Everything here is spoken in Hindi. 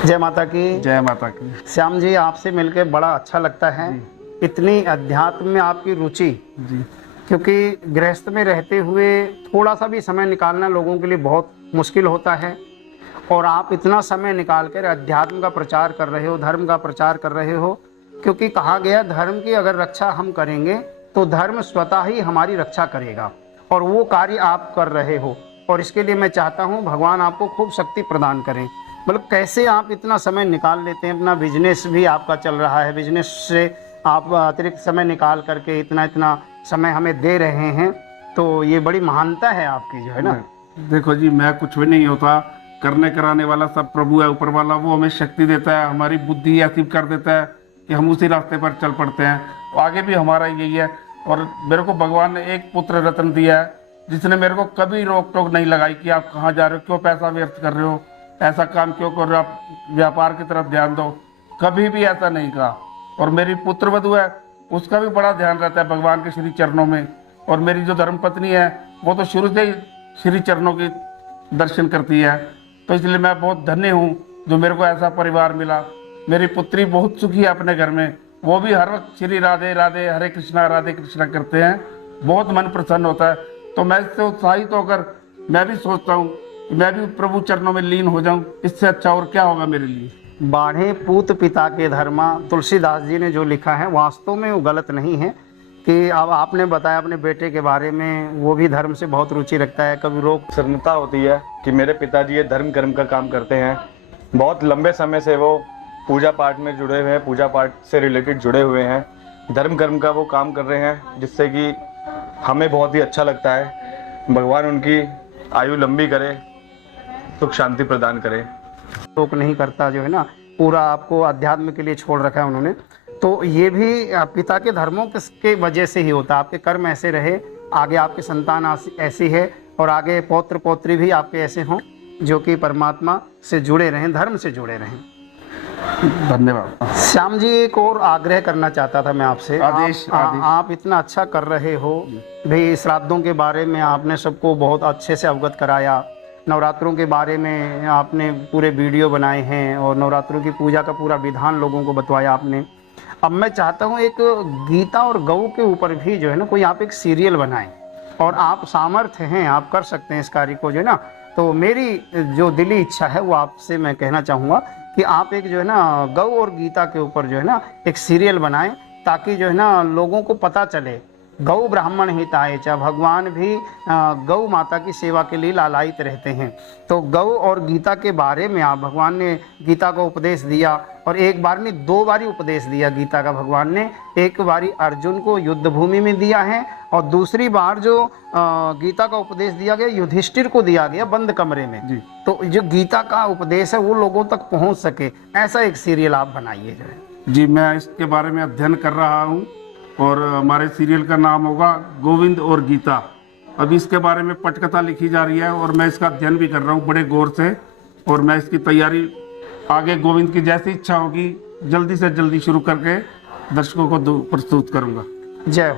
जय माता की। जय माता की। श्याम जी, आपसे मिलकर बड़ा अच्छा लगता है। इतनी अध्यात्म में आपकी रुचि जी। क्योंकि गृहस्थ में रहते हुए थोड़ा सा भी समय निकालना लोगों के लिए बहुत मुश्किल होता है, और आप इतना समय निकाल कर अध्यात्म का प्रचार कर रहे हो, धर्म का प्रचार कर रहे हो। क्योंकि कहा गया धर्म की अगर रक्षा हम करेंगे तो धर्म स्वतः ही हमारी रक्षा करेगा, और वो कार्य आप कर रहे हो। और इसके लिए मैं चाहता हूँ भगवान आपको खूब शक्ति प्रदान करें। मतलब कैसे आप इतना समय निकाल लेते हैं, अपना बिजनेस भी आपका चल रहा है, बिजनेस से आप अतिरिक्त समय निकाल करके इतना इतना समय हमें दे रहे हैं, तो ये बड़ी महानता है आपकी, जो है ना। देखो जी, मैं कुछ भी नहीं होता, करने कराने वाला सब प्रभु है, ऊपर वाला। वो हमें शक्ति देता है, हमारी बुद्धि ऐसी कर देता है कि हम उसी रास्ते पर चल पड़ते हैं। तो आगे भी हमारा यही है। और मेरे को भगवान ने एक पुत्र रत्न दिया है, जिसने मेरे को कभी रोक टोक नहीं लगाई कि आप कहाँ जा रहे हो, क्यों पैसा व्यर्थ कर रहे हो, ऐसा काम क्यों कर रहे हो, आप व्यापार की तरफ ध्यान दो। कभी भी ऐसा नहीं कहा। और मेरी पुत्र वधू है, उसका भी बड़ा ध्यान रहता है भगवान के श्री चरणों में। और मेरी जो धर्मपत्नी है, वो तो शुरू से ही श्री चरणों के दर्शन करती है। तो इसलिए मैं बहुत धन्य हूँ जो मेरे को ऐसा परिवार मिला। मेरी पुत्री बहुत सुखी है अपने घर में, वो भी हर वक्त श्री राधे राधे, हरे कृष्णा राधे कृष्णा करते हैं। बहुत मन प्रसन्न होता है। तो मैं इससे उत्साहित होकर मैं भी सोचता हूँ कि मैं भी प्रभु चरणों में लीन हो जाऊँ। इससे अच्छा और क्या होगा मेरे लिए। बाढ़े पूत पिता के धर्मा, तुलसीदास जी ने जो लिखा है वास्तव में वो गलत नहीं है। कि अब आपने बताया अपने बेटे के बारे में, वो भी धर्म से बहुत रुचि रखता है। कभी रोक प्रसन्नता होती है कि मेरे पिताजी ये धर्म कर्म का काम करते हैं। बहुत लंबे समय से वो पूजा पाठ में जुड़े हुए हैं, पूजा पाठ से रिलेटेड जुड़े हुए हैं, धर्म कर्म का वो काम कर रहे हैं, जिससे कि हमें बहुत ही अच्छा लगता है। भगवान उनकी आयु लंबी करे, सुख शांति प्रदान करे। रोक नहीं करता, जो है ना, पूरा आपको अध्यात्म के लिए छोड़ रखा है उन्होंने। तो ये भी पिता के धर्मों के वजह से ही होता है। आपके कर्म ऐसे रहे, आगे आपकी संतान ऐसी है, और आगे पौत्र पौत्री भी आपके ऐसे हों जो कि परमात्मा से जुड़े रहें, धर्म से जुड़े रहें। धन्यवाद। श्याम जी, एक और आग्रह करना चाहता था मैं आपसे। आदेश। आप इतना अच्छा कर रहे हो भाई, श्राद्धों के बारे में आपने सबको बहुत अच्छे से अवगत कराया, नवरात्रों के बारे में आपने पूरे वीडियो बनाए हैं, और नवरात्रों की पूजा का पूरा विधान लोगों को बतवाया आपने। अब मैं चाहता हूँ एक गीता और गौ के ऊपर भी, जो है ना, कोई आप एक सीरियल बनाएं, और आप सामर्थ्य हैं, आप कर सकते हैं इस कार्य को, जो है ना। तो मेरी जो दिली इच्छा है वो आपसे मैं कहना चाहूँगा कि आप एक, जो है ना, गौ और गीता के ऊपर, जो है ना, एक सीरियल बनाएं, ताकि, जो है ना, लोगों को पता चले गौ ब्राह्मण हिताय च, भगवान भी गौ माता की सेवा के लिए लालायित रहते हैं। तो गौ और गीता के बारे में आप, भगवान ने गीता को उपदेश दिया, और एक बार नहीं 2 बारी उपदेश दिया गीता का भगवान ने। एक बारी अर्जुन को युद्ध भूमि में दिया है, और दूसरी बार जो गीता का उपदेश दिया गया युधिष्ठिर को दिया गया बंद कमरे में जी। तो जो गीता का उपदेश है वो लोगों तक पहुंच सके, ऐसा एक सीरियल आप बनाइए। जो है जी, मैं इसके बारे में अध्ययन कर रहा हूँ, और हमारे सीरियल का नाम होगा गोविंद और गीता। अभी इसके बारे में पटकथा लिखी जा रही है, और मैं इसका अध्ययन भी कर रहा हूँ बड़े गौर से। और मैं इसकी तैयारी आगे गोविंद की जैसी इच्छा होगी जल्दी से जल्दी शुरू करके दर्शकों को प्रस्तुत करूँगा। जय हो।